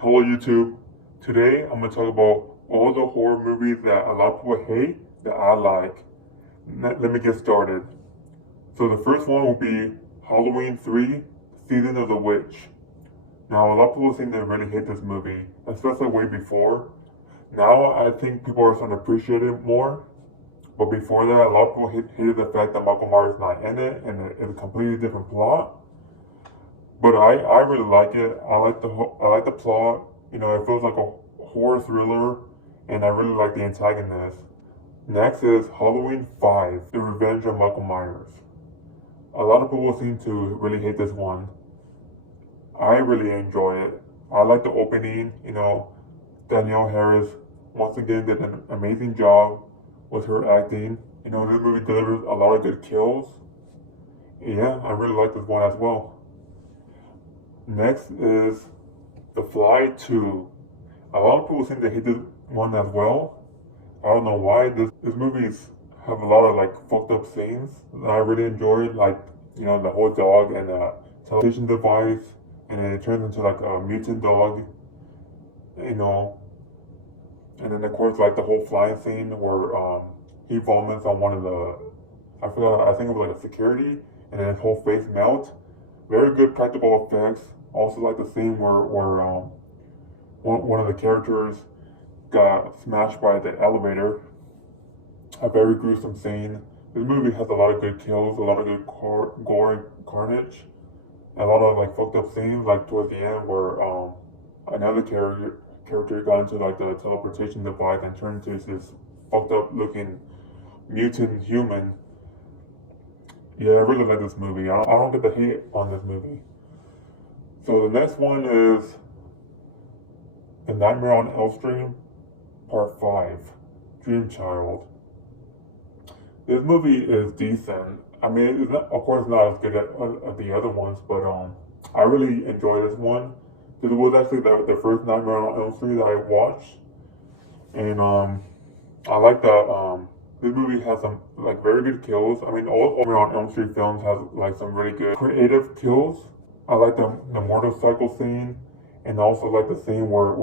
Hello YouTube. Today I'm gonna talk about all the horror movies that a lot of people hate that I like. Let me get started. So the first one will be Halloween 3, Season of the Witch. Now a lot of people think they really hate this movie, especially way before. Now I think people are starting to appreciate it more. But before that, a lot of people hated the fact that Michael Myers is not in it and it's a completely different plot. But I really like it. I like the plot. It feels like a horror thriller, and I really like the antagonist. Next is Halloween 5, The Revenge of Michael Myers. A lot of people seem to really hate this one. I really enjoy it. I like the opening. Danielle Harris once again did an amazing job with her acting. This movie delivers a lot of good kills. Yeah, I really like this one as well. Next is The Fly 2. A lot of people seem to hate this one as well. I don't know why. This movies have a lot of like fucked up scenes that I really enjoyed, like the whole dog and the television device, and then it turns into like a mutant dog, you know, and then of course like the whole flying scene where he vomits on one of the I forgot I think it was like a security, and then his whole face melts. Very good practical effects. Also like the scene where one of the characters got smashed by the elevator. A very gruesome scene. This movie has a lot of good kills, a lot of good gore and carnage, a lot of like fucked up scenes, like towards the end where another character got into like the teleportation device and turned into this fucked up looking mutant human. Yeah, I really like this movie. I don't get the hate on this movie. So the next one is The Nightmare on Elm Street Part 5, Dream Child. This movie is decent. I mean, it's not, of course, not as good as the other ones, but I really enjoy this one. This was actually the first Nightmare on Elm Street that I watched, and I like that. This movie has some like very good kills. I mean, all Nightmare on Elm Street films have like some really good creative kills. I like the motorcycle scene, and also like the scene where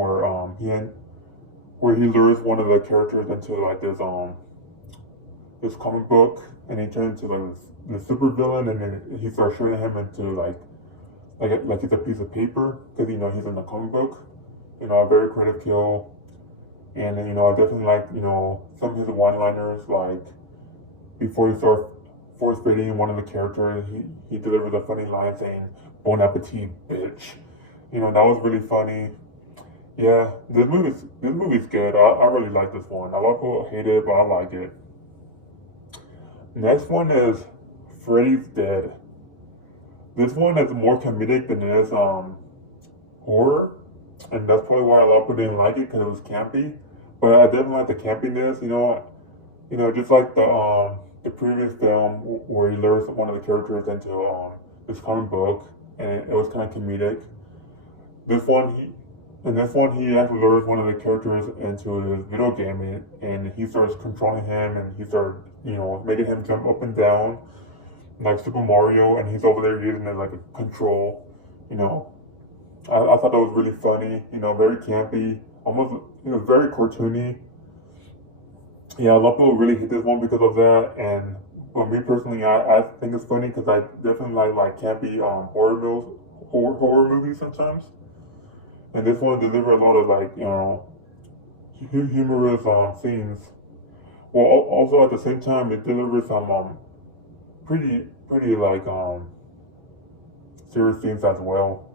he lures one of the characters into like this comic book, and he turns into like the super villain, and then he starts turning him into like it's a piece of paper because he's in the comic book. A very creative kill, and I definitely like some of his one-liners, like before he starts force feeding one of the characters, he delivers a funny line saying "Bon appetit, bitch." That was really funny. Yeah, this movie's good. I really like this one. A lot of people hate it, but I like it. Next one is Freddy's Dead. This one is more comedic than it is horror, and that's probably why a lot of people didn't like it because it was campy. But I definitely like the campiness. Just like the previous film where he lures one of the characters into this comic book, and it was kind of comedic. This one, he actually lures one of the characters into his video game, and he starts controlling him, and he starts, making him jump up and down like Super Mario, and he's over there using it like a control. You know, I thought that was really funny. Very campy, almost very cartoony. Yeah, a lot of people really hate this one because of that, and for me personally, I think it's funny because I definitely like campy horror movies sometimes. And this one deliver a lot of like humorous scenes. Well, also at the same time, it delivers some pretty like serious scenes as well.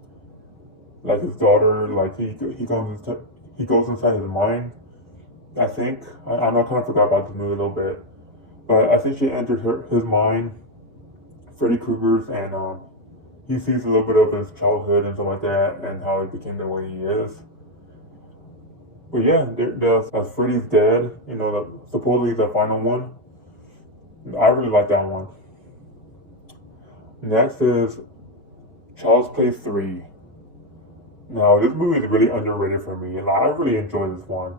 Like his daughter, like he goes inside his mind. I think I know I kind of forgot about this movie a little bit, but I think she entered his mind, Freddy Krueger's, and he sees a little bit of his childhood and stuff like that, and how he became the way he is. But yeah, there's Freddy's Dead, supposedly the final one. I really like that one. Next is Child's Play 3. Now, this movie is really underrated for me, and I really enjoy this one.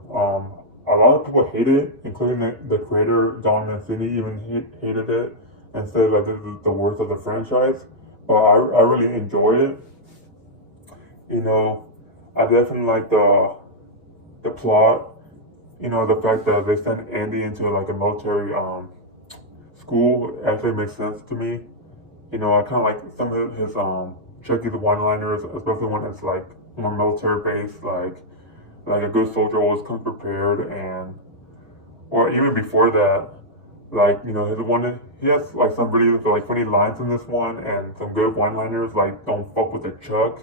A lot of people hate it, including the creator, Don Mancini, even hated it and said that this is the worst of the franchise. But I really enjoyed it. You know, I definitely like the plot. You know, the fact that they sent Andy into like a military school actually makes sense to me. You know, I kind of like some of his Chucky's one-liners, especially when it's like on a military base, like a good soldier always comes prepared, and or even before that, like you know, his one he has like some really like funny lines in this one and some good one-liners like "Don't fuck with the Chuck,"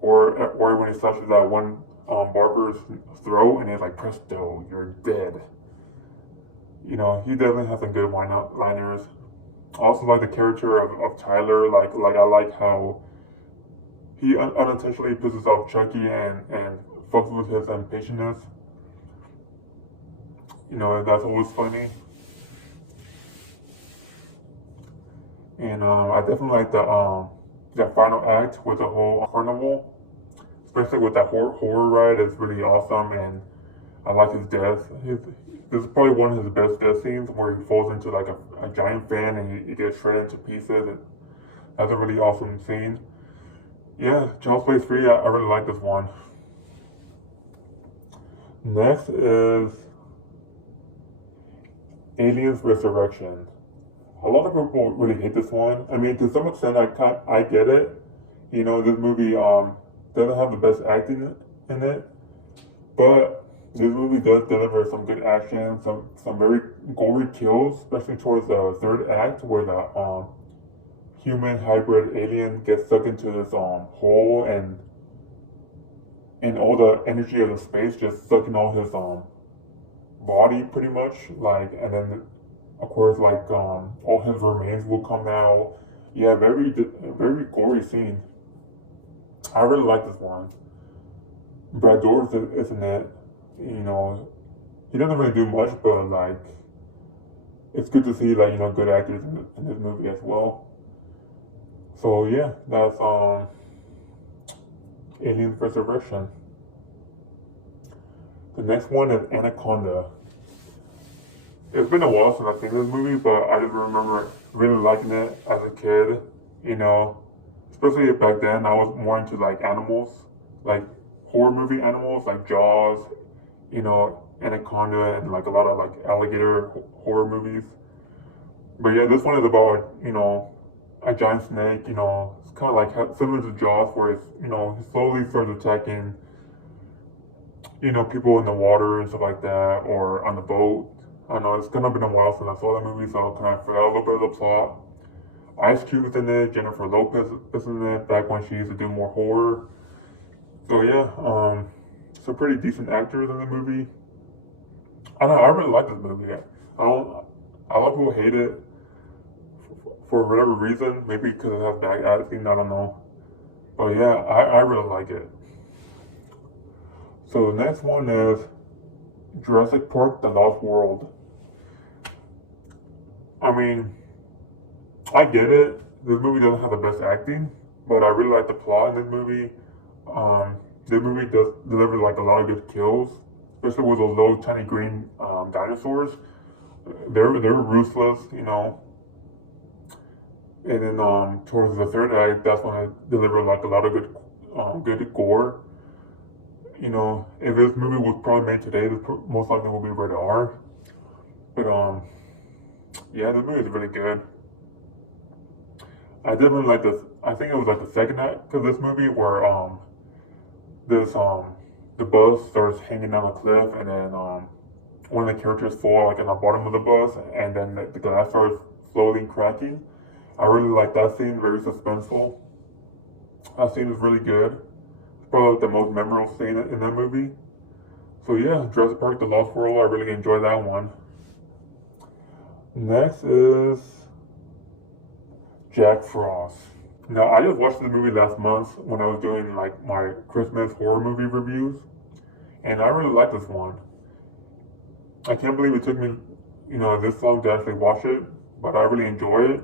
or when he slashes that one barber's throat and he's like "Presto, you're dead." You know, he definitely has some good one-liners. I also like the character of Tyler. Like I like how he unintentionally pisses off Chucky and fucks with his impatientness. You know, that's always funny. And I definitely like the that final act with the whole carnival, especially with that horror ride. It's really awesome, and I like his death. This is probably one of his best death scenes where he falls into like a giant fan and he gets shredded into pieces. That's a really awesome scene. Yeah, Child's Play 3, I really like this one. Next is Aliens Resurrection. A lot of people really hate this one. I mean, to some extent, I get it. You know, this movie doesn't have the best acting in it, but this movie does deliver some good action, some very gory kills, especially towards the third act where the human hybrid alien gets stuck into this hole and all the energy of the space just sucking all his body pretty much, like, and then of course like all his remains will come out. Yeah, very gory scene. I really like this one. Brad Dourif is in it. You know, he doesn't really do much, but like it's good to see like you know good actors in this movie as well. So yeah, that's Alien Resurrection. The next one is Anaconda. It's been a while since I've seen this movie, but I just remember really liking it as a kid. You know, especially back then, I was more into like animals, like horror movie animals, like Jaws. You know, Anaconda, and like a lot of like alligator horror movies. But yeah, this one is about you know a giant snake. You know, it's kind of like similar to Jaws, where it's you know he slowly starts attacking you know people in the water and stuff like that, or on the boat. I don't know it's kind of been a while since I saw that movie, so I kind of forgot a little bit of the plot. Ice Cube's in it, Jennifer Lopez is in it back when she used to do more horror. So yeah, some pretty decent actors in the movie. I don't know, I really like this movie. I don't. A lot of people hate it for whatever reason. Maybe because it has bad acting. I don't know. But yeah, I really like it. So the next one is Jurassic Park: The Lost World. I mean, I get it. This movie doesn't have the best acting, but I really like the plot in this movie. This movie does deliver like a lot of good kills, especially with those little tiny green dinosaurs. They're ruthless, you know. And then towards the third act, that's when I deliver like a lot of good gore. You know, if this movie was probably made today, this most likely will be rated R. But yeah, this movie is really good. I definitely like this. I think it was like the second act of this movie where this the bus starts hanging down a cliff, and then one of the characters fall like in the bottom of the bus, and then the glass starts slowly cracking. I really like that scene, very suspenseful. That scene is really good. It's probably like the most memorable scene in that movie. So yeah, Jurassic Park: The Lost World. I really enjoyed that one. Next is Jack Frost. Now I just watched the movie last month when I was doing like my Christmas horror movie reviews, and I really like this one. I can't believe it took me, you know, this long to actually watch it, but I really enjoy it.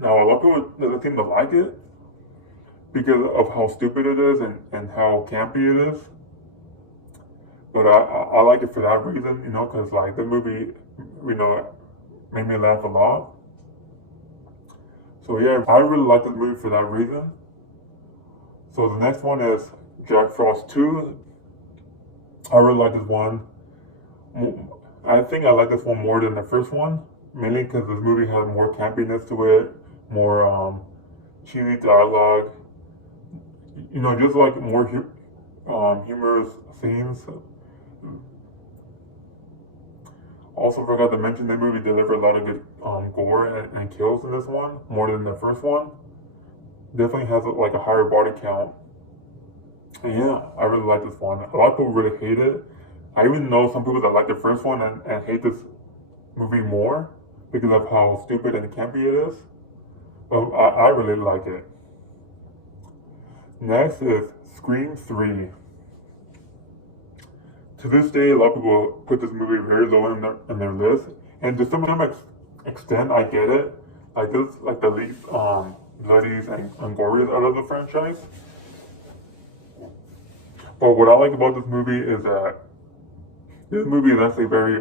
Now a lot of people doesn't seem to like it because of how stupid it is and how campy it is. But I like it for that reason, you know, because like the movie, you know, made me laugh a lot. So yeah, I really like this movie for that reason. So the next one is Jack Frost 2. I really like this one. I think I like this one more than the first one, mainly because this movie has more campiness to it, more cheesy dialogue, just like more humorous scenes. Also forgot to mention the movie delivered a lot of good gore and kills in this one, more than the first one. Definitely has like a higher body count. And yeah, I really like this one. A lot of people really hate it. I even know some people that like the first one and hate this movie more because of how stupid and campy it is. But I really like it. Next is Scream 3. To this day, a lot of people put this movie very low in their list, and to some extent, I get it. Like this, like the least bloodies and goriest out of the franchise. But what I like about this movie is that this movie is actually very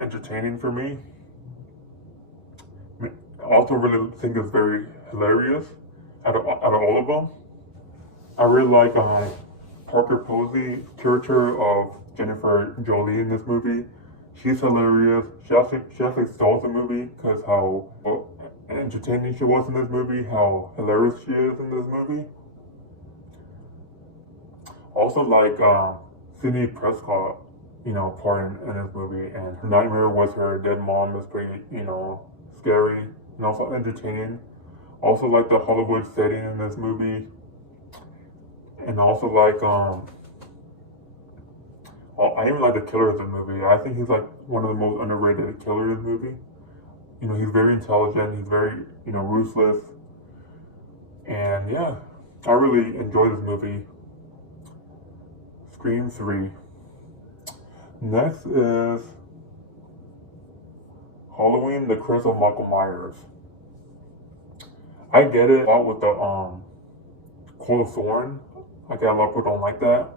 entertaining for me. I also really think it's very hilarious out of all of them. I really like Parker Posey's character of Jennifer Jolie in this movie. She's hilarious. She actually stole the movie because how entertaining she was in this movie, how hilarious she is in this movie. Also like Sidney Prescott, part in this movie, and her nightmare with her dead mom is pretty, scary and also entertaining. Also like the Hollywood setting in this movie. And also like I even like the killer of the movie. I think he's like one of the most underrated killers in the movie. He's very intelligent, he's very, ruthless. And yeah, I really enjoy this movie. Scream 3. Next is Halloween, The Curse of Michael Myers. I get it out with the Cold of Thorn. I get a lot of people don't like that.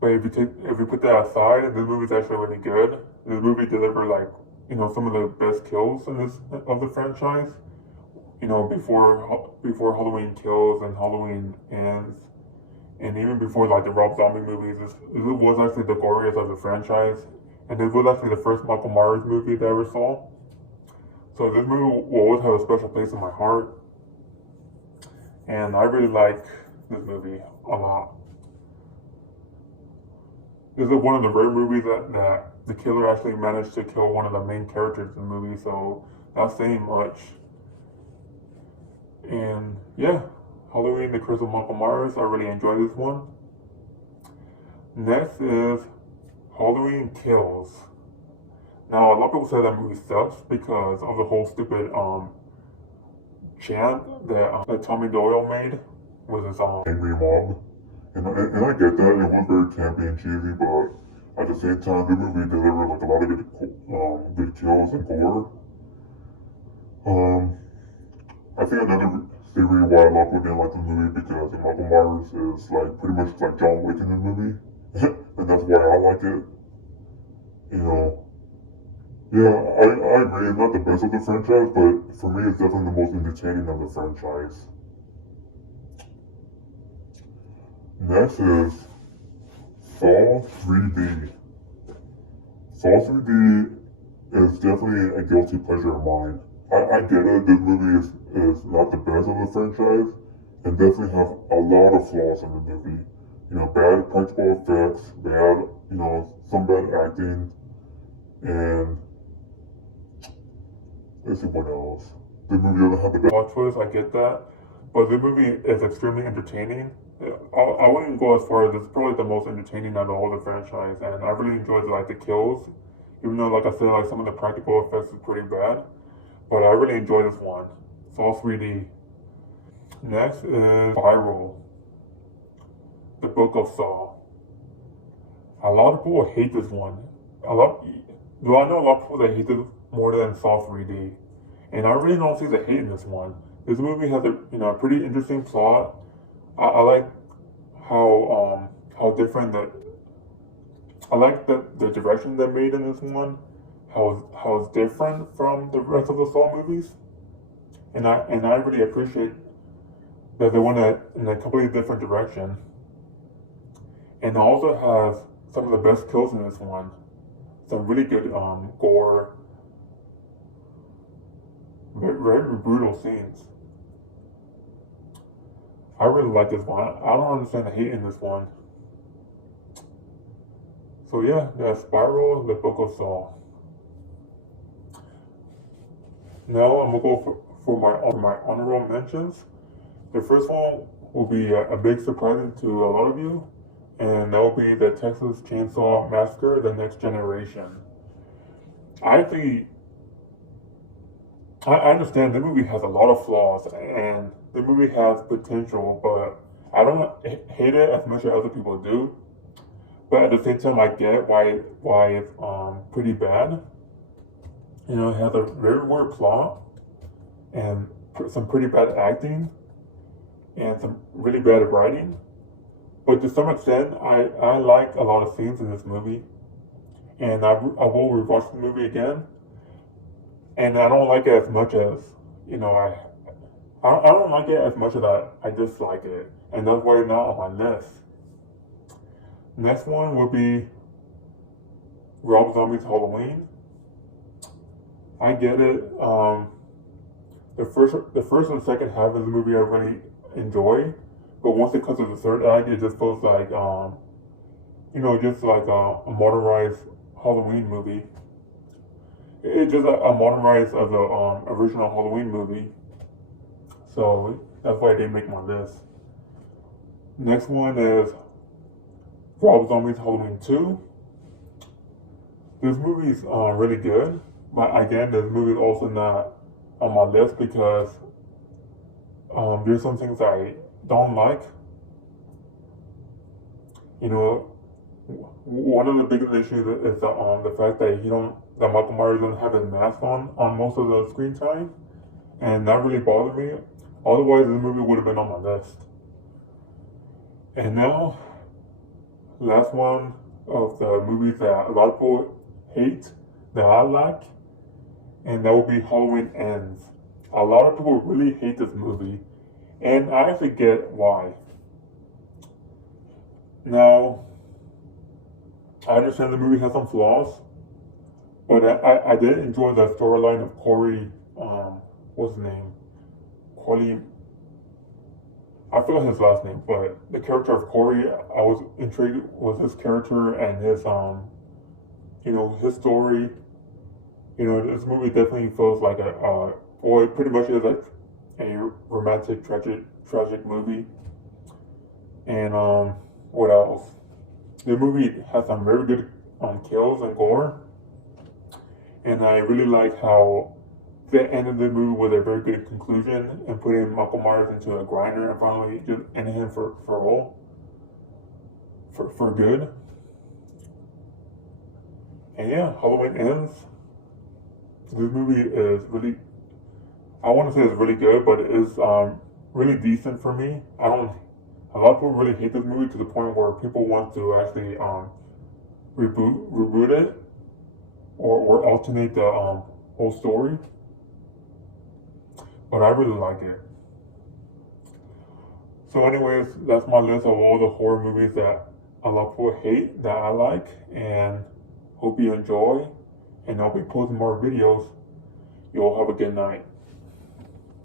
But if you put that aside, this movie's actually really good. This movie delivered some of the best kills of the franchise. Before Halloween Kills and Halloween Ends, and even before like the Rob Zombie movies, this was actually the goriest of the franchise. And this was actually the first Michael Myers movie that I ever saw. So this movie will always have a special place in my heart. And I really like this movie a lot. This is one of the rare movies that the killer actually managed to kill one of the main characters in the movie, so that's saying much. And yeah, Halloween, The Curse of Michael Myers, I really enjoy this one. Next is Halloween Kills. Now, a lot of people say that movie sucks because of the whole stupid chant that Tommy Doyle made with his angry mob. And I get that, it was very campy and cheesy, but at the same time, the movie delivered like a lot of good kills and gore. I think another theory why a lot of people didn't like the movie because Michael Myers is like pretty much like John Wick in the movie, and that's why I like it. Yeah, I agree. It's not the best of the franchise, but for me, it's definitely the most entertaining of the franchise. Next is Saw 3D. Saw 3D is definitely a guilty pleasure of mine. I get it, this movie is not the best of the franchise, and definitely have a lot of flaws in the movie. Bad practical effects, some bad acting, and let's see what else. The movie doesn't have the best plot twist, I get that, but the movie is extremely entertaining. I wouldn't go as far as it's probably the most entertaining out of all the franchise, and I really enjoyed like the kills, even though like I said, like some of the practical effects is pretty bad, but I really enjoyed this one. Saw 3D. Next is Spiral, The Book of Saw. A lot of people hate this one. I know a lot of people that hate this more than Saw 3D, and I really don't see the hate in this one. This movie has a pretty interesting plot. I like how different I like the direction they made in this one. How it's different from the rest of the Saw movies, and I really appreciate that they went in a completely different direction. And it also has some of the best kills in this one. Some really good gore, very brutal scenes. I really like this one. I don't understand the hate in this one. So yeah, that's Spiral, the Book of Saw. Now I'm gonna go for my honorable mentions. The first one will be a big surprise to a lot of you, and that will be the Texas Chainsaw Massacre: The Next Generation. I think I understand the movie has a lot of flaws, and the movie has potential, but I don't hate it as much as other people do. But at the same time, I get why it's pretty bad. You know, it has a very weird plot and some pretty bad acting and some really bad writing. But to some extent, I like a lot of scenes in this movie, and I will rewatch the movie again. And I don't like it as much as you know I don't like it as much as I dislike it, and that's why it's not on my list. Next one would be Rob Zombie's Halloween. I get it. The first and second half of the movie I really enjoy, but once it comes to the third act, it just feels like just like a modernized Halloween movie. It's just a modernized of the original Halloween movie. So that's why they make my list. Next one is Rob Zombie's Halloween 2. This movie is really good, but again, this movie is also not on my list because there's some things I don't like. You know, one of the biggest issues is the fact that Michael Myers doesn't have his mask on most of the screen time, and that really bothered me. Otherwise, this movie would have been on my list. And now, last one of the movies that a lot of people hate that I like, and that will be Halloween Ends. A lot of people really hate this movie, and I actually get why. Now, I understand the movie has some flaws, but I did enjoy the storyline of Corey, what's his name? Corey, I forgot his last name, but the character of Corey, I was intrigued with his character and his, his story. You know, this movie definitely feels like it pretty much is like a romantic, tragic movie. And, what else? The movie has some very good kills and gore, and I really like how they ended the movie with a very good conclusion and putting Michael Myers into a grinder and finally just ending him for good. And yeah, Halloween Ends. This movie is really, I want to say it's really good, but it is really decent for me. A lot of people really hate this movie to the point where people want to actually reboot it or alternate the whole story. But I really like it. So anyways, that's my list of all the horror movies that a lot of people hate that I like, and hope you enjoy, and I'll be posting more videos. You all have a good night.